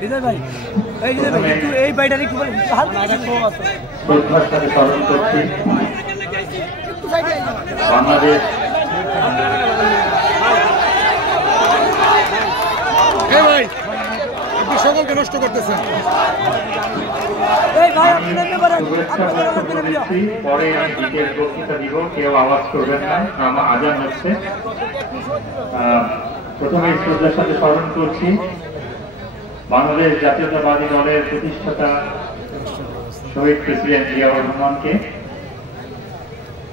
হৃদয় ভাই এই বাইটার একটু স্মরণ করছি বাংলাদেশ সকলকে নষ্ট করতেছেন। পরে আমি বিশেষ বক্তৃতা দিব, কেউ আওয়াজ করবেন না, আমার আজান হচ্ছে। প্রথমে শ্রদ্ধার সাথে স্মরণ করছি বাংলাদেশ জাতীয়তাবাদী দলের প্রতিষ্ঠাতা শহীদ প্রেসিডেন্ট জিয়াউর রহমানকে।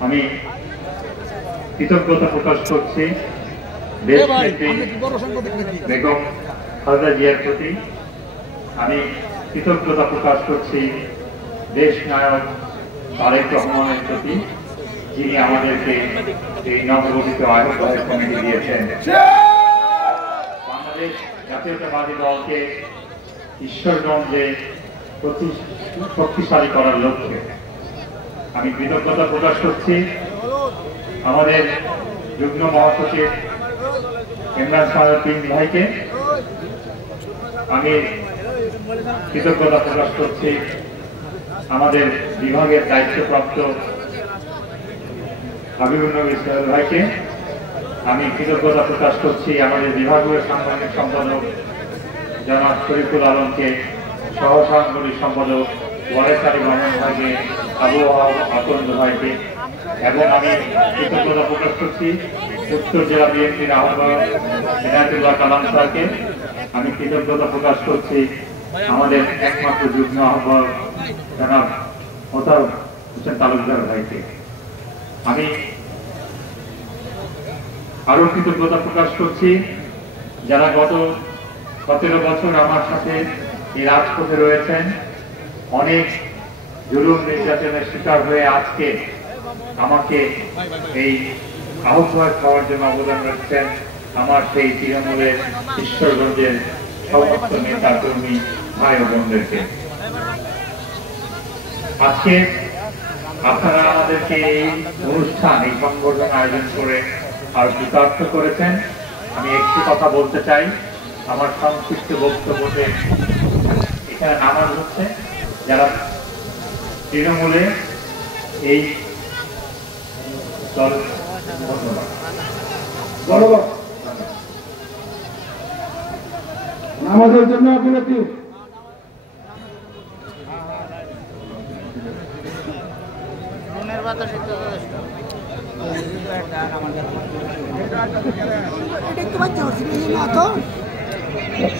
আমি কৃতজ্ঞতা প্রকাশ করছি দেশনেত্রী বেগম খালেদা জিয়ার প্রতি। আমি কৃতজ্ঞতা প্রকাশ করছি দেশ নায়ক তারেক রহমানের প্রতি, যিনি আমাদেরকে এই নবগঠিত আহ্বায়ক কমিটি দিয়েছেন। বাংলাদেশ জাতীয়তাবাদী দলকে ঈশ্বরগঞ্জে শক্তিশালী করার লক্ষ্যে আমি কৃতজ্ঞতা প্রকাশ করছি আমাদের যুগ্ম মহাসচিব ইমরান সাহেব ভাইকে। আমি কৃতজ্ঞতা প্রকাশ করছি আমাদের বিভাগের দায়িত্বপ্রাপ্ত হাবিবুর নবী সোহেল ভাইকে। আমি কৃতজ্ঞতা প্রকাশ করছি আমাদের বিভাগীয় সাংগঠনিক সম্পাদক জনাব শরীফুল আলমকে, সহ সাংগঠনিক সম্পাদক ওয়ারেসারি রহমান ভাইকে, আবু আকন্দ ভাইকে, এবং আমি কৃতজ্ঞতা প্রকাশ করছি উত্তর জেলা বিএনপির আহ্বায়ক ইনায়েতুল্লাহ কালাম স্যারকে। আমি কৃতজ্ঞতা প্রকাশ করছি আমাদের একমাত্র যুগ্ম আহ্বায়ক জনাব মোতার হোসেন তালুকদার ভাইকে। আমি আরো কৃতজ্ঞতা প্রকাশ করছি যারা গত 17 বছর আমার সাথে এই রাজপথে রয়েছেন, অনেক জুলুম নির্যাতনের শিকার হয়ে আজকে আমাকে এই আহ্বায়ক হওয়ার জন্য অবদান রাখছেন। আমার সেই তৃণমূলের ঈশ্বরগঞ্জের সমস্ত নেতা কর্মী ভাই ও বোনদেরকে আজকে আপনারা আমাদেরকে এই অনুষ্ঠান, এই সংগঠন আয়োজন করে আর কৃতার্থ করেছেন। আমি একটি কথা বলতে চাই, আমার সংক্ষিপ্ত বক্তব্যে এখানে নামাজ হচ্ছে যারা তৃণমূলে এই দল। ধন্যবাদ। নামাজের জন্য আপনাকে দেখতে পাচ্ছি